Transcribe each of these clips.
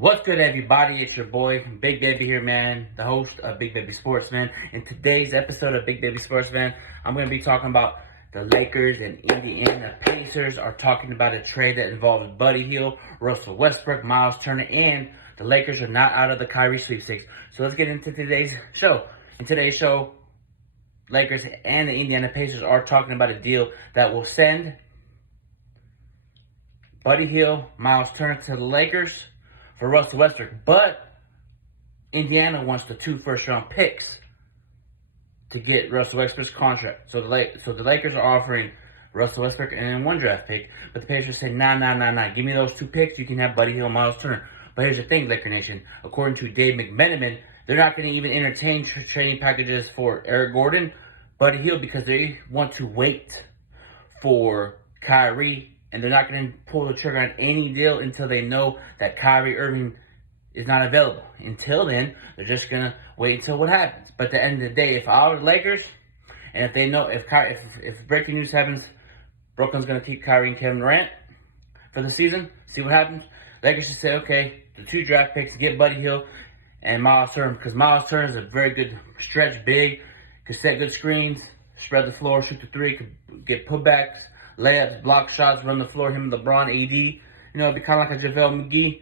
What's good, everybody? It's your boy, Bigbaby here, man, the host of Bigbaby Sports, man. In today's episode of Bigbaby Sports, man, I'm going to be talking about the Lakers and Indiana Pacers are talking about a trade that involves Buddy Hield, Russell Westbrook, Miles Turner, and the Lakers are not out of the Kyrie sweepstakes. So let's get into today's show. In today's show, Lakers and the Indiana Pacers are talking about a deal that will send Buddy Hield, Miles Turner to the Lakers for Russell Westbrook, but Indiana wants the 2 first-round picks to get Russell Westbrook's contract. So the Lakers are offering Russell Westbrook and 1 draft pick, but the Pacers say, nah. Give me those 2 picks, you can have Buddy Hield, Miles Turner. But here's the thing, Laker Nation. According to Dave McMenamin, they're not going to even entertain trading packages for Eric Gordon, Buddy Hield, because they want to wait for Kyrie, and they're not going to pull the trigger on any deal until they know that Kyrie Irving is not available. Until then, they're just going to wait until what happens. But at the end of the day, if I were the Lakers, and if they know, if breaking news happens, Brooklyn's going to keep Kyrie and Kevin Durant for the season, see what happens. Lakers should say, okay, the 2 draft picks, get Buddy Hield and Miles Turner, because Miles Turner is a very good stretch big, can set good screens, spread the floor, shoot the 3, could get putbacks, layups, block shots, run the floor, him, LeBron, AD. You know, it'd be kind of like a JaVale McGee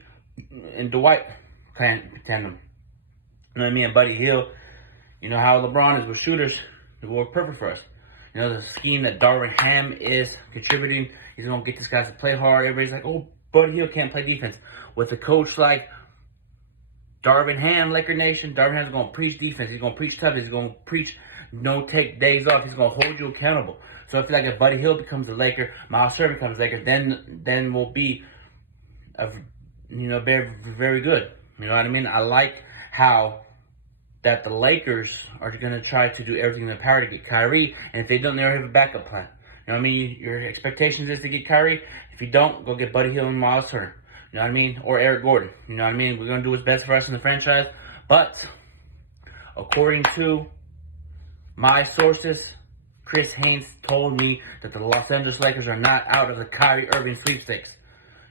and Dwight tandem. You know what I mean? And Buddy Hield, you know how LeBron is with shooters, it will work perfect for us. You know, the scheme that Darvin Ham is contributing, he's going to get these guys to play hard. Everybody's like, oh, Buddy Hield can't play defense. With a coach like Darvin Ham, Laker Nation, Darvin Ham's going to preach defense. He's going to preach toughness. He's going to preach no take days off. He's going to hold you accountable. So I feel like if Buddy Hield becomes a Laker, Miles Turner becomes a Laker, then we'll be, very, very good. You know what I mean? I like how that the Lakers are going to try to do everything in their power to get Kyrie, and if they don't, they already have a backup plan. You know what I mean? Your expectations is to get Kyrie. If you don't, go get Buddy Hield and Miles Turner. You know what I mean? Or Eric Gordon. You know what I mean? We're going to do what's best for us in the franchise. But according to my sources, Chris Haynes told me that the Los Angeles Lakers are not out of the Kyrie Irving sweepstakes.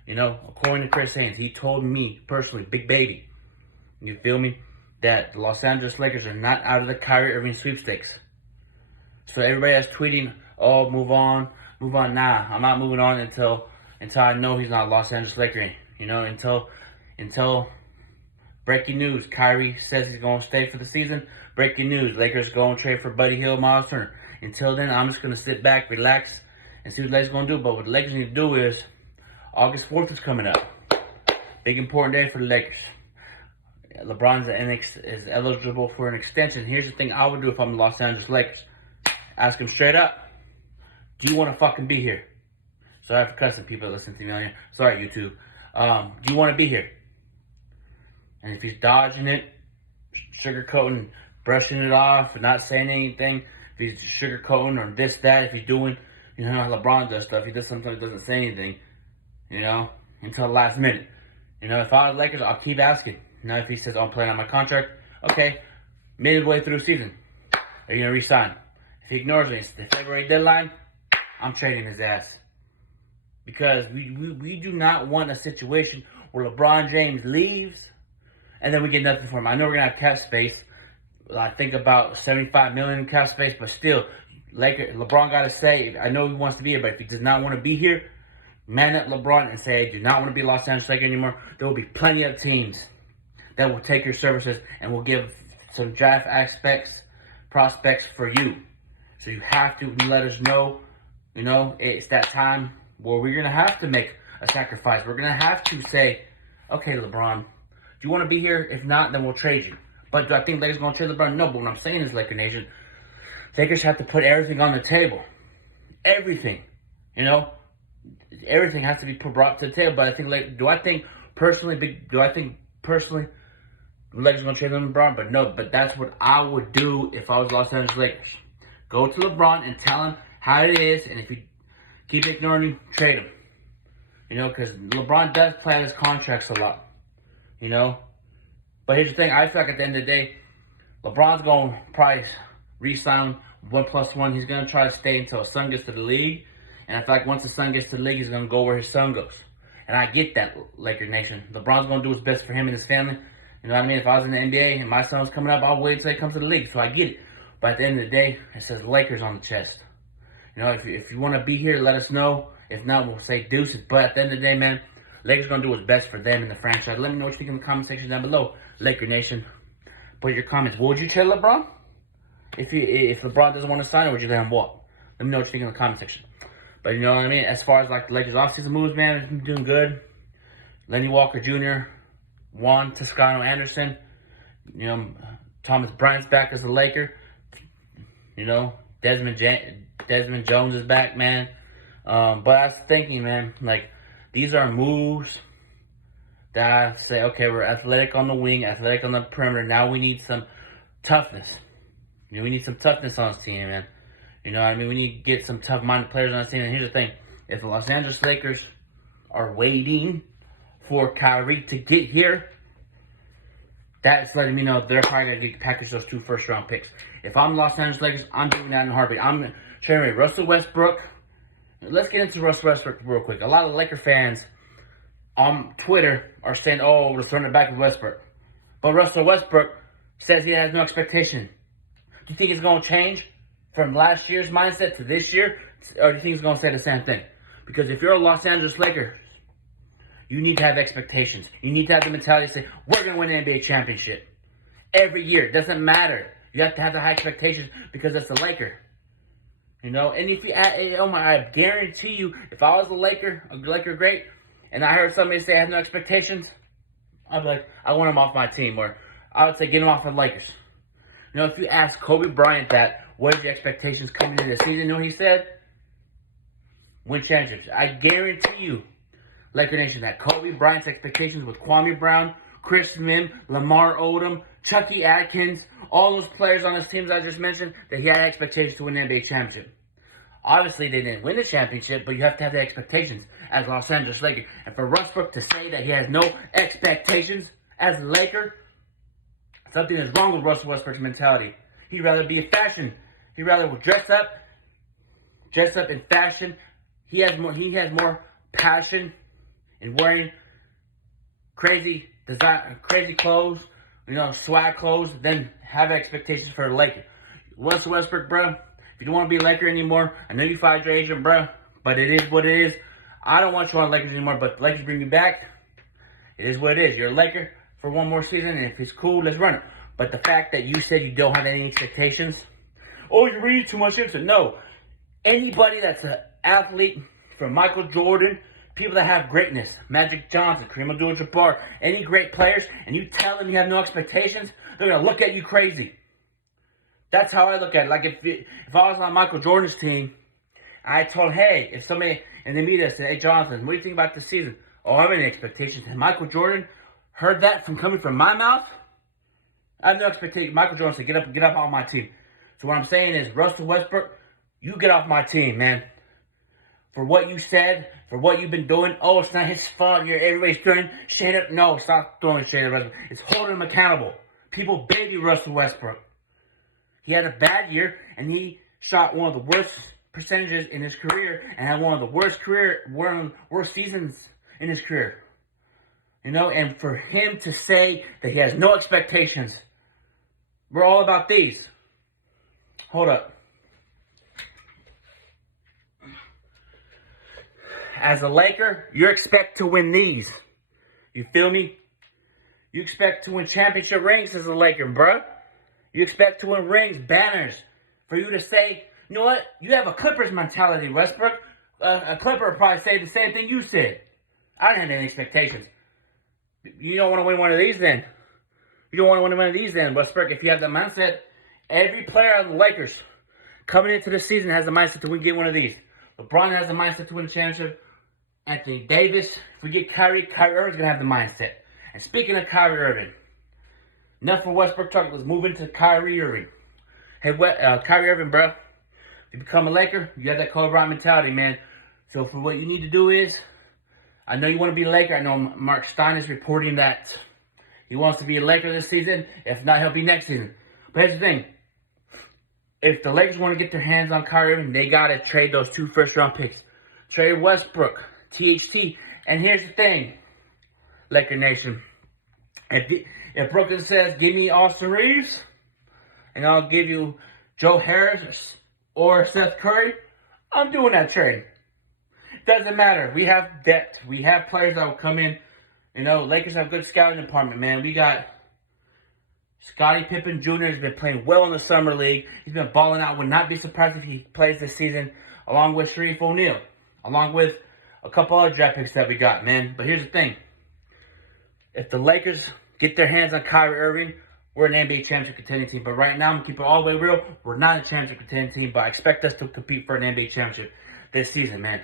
You know, according to Chris Haynes, he told me personally, Bigbaby, you feel me, that the Los Angeles Lakers are not out of the Kyrie Irving sweepstakes. So everybody that's tweeting, oh, move on. Nah, I'm not moving on until I know he's not a Los Angeles Laker. You know, until breaking news, Kyrie says he's going to stay for the season. Breaking news, Lakers going to trade for Buddy Hield, Miles Turner. Until then, I'm just going to sit back, relax, and see what the Lakers going to do. But what the Lakers need to do is, August 4th is coming up. Big important day for the Lakers. LeBron is eligible for an extension. Here's the thing I would do if I'm the Los Angeles Lakers. Ask him straight up, do you want to fucking be here? Sorry for cussing people that listen to me on here. Sorry, YouTube. Do you want to be here? And if he's dodging it, sugarcoating, brushing it off, and not saying anything, if he's sugarcoating or this, that, if he's doing, you know how LeBron does stuff, he does sometimes doesn't say anything, you know, until the last minute. You know, if I was Lakers, I'll keep asking. Now, if he says, I'm playing on my contract, okay, midway through the season, are you going to resign? If he ignores me, it's the February deadline, I'm trading his ass. Because we do not want a situation where LeBron James leaves and then we get nothing for him. I know we're going to have cap space. I think about $75 million in cap space, but still, LeBron got to say, I know he wants to be here, but if he does not want to be here, man up LeBron and say, I do not want to be Los Angeles Lakers anymore. There will be plenty of teams that will take your services and will give some draft prospects for you. So you have to let us know, you know, it's that time where we're going to have to make a sacrifice. We're going to have to say, okay, LeBron, do you want to be here? If not, then we'll trade you. But do I think Lakers going to trade LeBron? No, but what I'm saying is, Laker Nation, Lakers have to put everything on the table. Everything. You know? Everything has to be brought to the table. But I think, do I think personally the Lakers going to trade LeBron? But no, but that's what I would do if I was Los Angeles Lakers. Go to LeBron and tell him how it is, and if you keep ignoring him, trade him. You know, because LeBron does play out his contracts a lot. You know? But here's the thing. I feel like at the end of the day, LeBron's going to probably re-sign 1+1. He's going to try to stay until his son gets to the league. And I feel like once his son gets to the league, he's going to go where his son goes. And I get that, Laker Nation. LeBron's going to do what's best for him and his family. You know what I mean? If I was in the NBA and my son was coming up, I'll wait until he comes to the league. So I get it. But at the end of the day, it says Lakers on the chest. You know, if you want to be here, let us know. If not, we'll say deuces. But at the end of the day, man, Lakers going to do what's best for them and the franchise. Let me know what you think in the comment section down below. Laker Nation, put your comments. Would you trade LeBron? If LeBron doesn't want to sign, or would you let him walk? Let me know what you think in the comment section. But you know what I mean? As far as like the Lakers offseason moves, man, it's been doing good. Lenny Walker Jr., Juan Toscano Anderson, you know, Thomas Bryant's back as a Laker. You know, Desmond Jones is back, man. But I was thinking, man, like, these are moves that I say, okay, we're athletic on the wing, athletic on the perimeter. Now we need some toughness. You know, we need some toughness on this team, man. You know what I mean? We need to get some tough-minded players on this team. And here's the thing. If the Los Angeles Lakers are waiting for Kyrie to get here, that's letting me know they're probably going to package those 2 first-round picks. If I'm Los Angeles Lakers, I'm doing that in a heartbeat. I'm trading Russell Westbrook. Let's get into Russell Westbrook real quick. A lot of Laker fans on Twitter are saying, oh, we're throwing it back with Westbrook. But Russell Westbrook says he has no expectation. Do you think it's going to change from last year's mindset to this year? Or do you think it's going to say the same thing? Because if you're a Los Angeles Lakers, you need to have expectations. You need to have the mentality to say, we're going to win an NBA championship. Every year. It doesn't matter. You have to have the high expectations because it's the Laker. You know? And if you, I guarantee you, if I was a Laker great, and I heard somebody say I have no expectations, I'd be like, I want him off my team. Or I would say, get him off the Lakers. You know, if you ask Kobe Bryant that, what is your expectations coming into the season? You know what he said? Win championships. I guarantee you, Laker Nation, that Kobe Bryant's expectations with Kwame Brown, Chris Mim, Lamar Odom, Chucky Atkins, all those players on those teams I just mentioned, that he had expectations to win the NBA championship. Obviously, they didn't win the championship, but you have to have the expectations as Los Angeles Lakers. And for Westbrook to say that he has no expectations as a Laker, something is wrong with Russell Westbrook's mentality. He'd rather be in fashion. He'd rather dress up in fashion. He has more passion in wearing crazy clothes, you know, swag clothes, than have expectations for a Laker. Russell Westbrook, bro, if you don't want to be a Laker anymore, I know you fired your agent, bro, but it is what it is. I don't want you on Lakers anymore, but the Lakers bring you back. It is what it is. You're a Laker for one more season, and if it's cool, let's run it. But the fact that you said you don't have any expectations, oh, you're reading too much into it. No. Anybody that's an athlete, from Michael Jordan, people that have greatness, Magic Johnson, Kareem Abdul-Jabbar, any great players, and you tell them you have no expectations, they're going to look at you crazy. That's how I look at it. Like, if I was on Michael Jordan's team, I told, hey, if somebody in the media said, hey, Jonathan, what do you think about this season? Oh, I have any expectations. And Michael Jordan heard that coming from my mouth, I have no expectation. Michael Jordan said, get up on my team. So what I'm saying is, Russell Westbrook, you get off my team, man. For what you said, for what you've been doing, oh, it's not his fault. Everybody's throwing shade at. No, stop throwing shade at Russell. It's holding him accountable. People baby Russell Westbrook. He had a bad year, and he shot one of the worst percentages in his career, and had one of the worst seasons in his career. You know, and for him to say that he has no expectations, we're all about these. Hold up. As a Laker, you expect to win these. You feel me? You expect to win championship rings as a Laker, bruh. You expect to win rings, banners. For you to say, you know what? You have a Clippers mentality, Westbrook. A Clipper would probably say the same thing you said. I didn't have any expectations. You don't want to win one of these then. You don't want to win one of these then, Westbrook. If you have that mindset, every player on the Lakers coming into the season has the mindset to get one of these. LeBron has the mindset to win a championship. Anthony Davis, if we get Kyrie Irving's going to have the mindset. And speaking of Kyrie Irving, enough for Westbrook talk. Let's move into Kyrie Irving. Hey, Kyrie Irving, bro. If you become a Laker, you have that Kobe Bryant mentality, man. So for what you need to do is, I know you want to be a Laker. I know Mark Stein is reporting that he wants to be a Laker this season. If not, he'll be next season. But here's the thing. If the Lakers want to get their hands on Kyrie Irving, they got to trade those 2 first-round picks. Trade Westbrook, THT, And here's the thing, Laker Nation. If Brooklyn says, give me Austin Reeves, and I'll give you Joe Harris or Seth Curry, I'm doing that trade. Doesn't matter. We have depth. We have players that will come in. You know, Lakers have a good scouting department, man. We got Scottie Pippen Jr. has been playing well in the Summer League. He's been balling out. Would not be surprised if he plays this season, along with Sharif O'Neal, along with a couple other draft picks that we got, man. But here's the thing. If the Lakers get their hands on Kyrie Irving, we're an NBA championship contending team. But right now, I'm keeping it all the way real. We're not a championship contending team, but I expect us to compete for an NBA championship this season, man.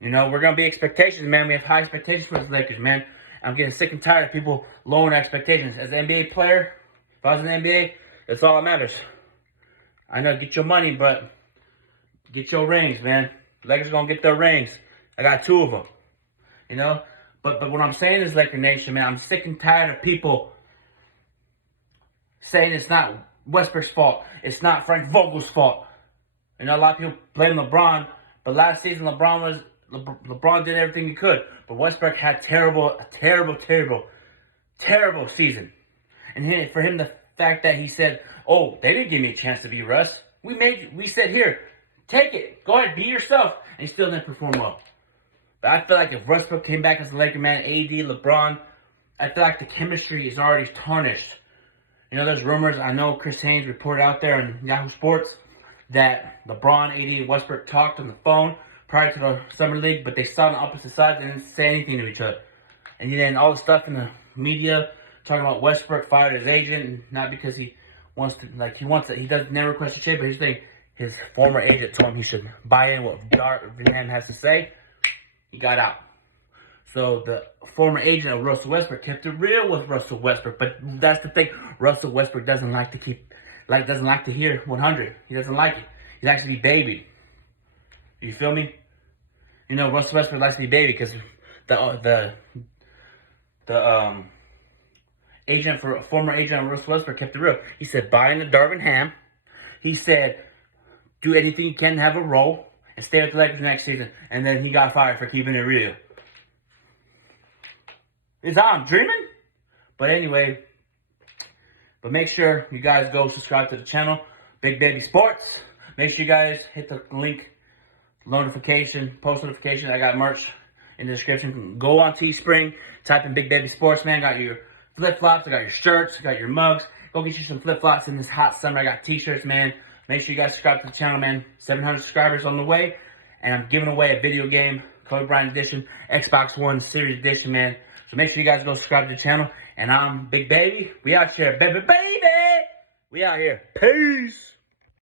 You know, we're going to be expectations, man. We have high expectations for the Lakers, man. I'm getting sick and tired of people lowering expectations. As an NBA player, if I was in the NBA, that's all that matters. I know, get your money, but get your rings, man. The Lakers are going to get their rings. I got 2 of them, you know. But what I'm saying is, Laker Nation, man, I'm sick and tired of people saying it's not Westbrook's fault. It's not Frank Vogel's fault. You know, a lot of people blame LeBron, but last season LeBron did everything he could. But Westbrook had terrible season. And for him, the fact that he said, "Oh, they didn't give me a chance to be Russ. We said, here, take it. Go ahead, be yourself." And he still didn't perform well. But I feel like if Westbrook came back as a Laker, man, AD, LeBron, I feel like the chemistry is already tarnished. You know, there's rumors. I know Chris Haynes reported out there on Yahoo Sports that LeBron, AD, and Westbrook talked on the phone prior to the Summer League, but they saw on opposite sides and didn't say anything to each other. And then all the stuff in the media talking about Westbrook fired his agent, and not because he wants to, he doesn't never request a trade, but here's the thing, his former agent told him he should buy in what Van has to say. He got out. So the former agent of Russell Westbrook kept it real with Russell Westbrook, but that's the thing. Russell Westbrook doesn't like to hear 100. He doesn't like it. He's actually babied. You feel me? You know, Russell Westbrook likes to be baby because the former agent of Russell Westbrook kept it real. He said, buy into Darvin Ham. He said, do anything you can to have a role and stay with the Lakers next season. And then he got fired for keeping it real. Is I'm dreaming? But anyway, but make sure you guys go subscribe to the channel, Bigbaby Sports. Make sure you guys hit the link, notification, post notification. I got merch in the description. Go on Teespring, type in Bigbaby Sports, man. Got your flip-flops, I got your shirts, I got your mugs. Go get you some flip-flops in this hot summer. I got t-shirts, man. Make sure you guys subscribe to the channel, man. 700 subscribers on the way. And I'm giving away a video game, Kobe Bryant Edition, Xbox One Series Edition, man. So make sure you guys go subscribe to the channel. And I'm Big Baby. We out here, baby. We out here. Peace.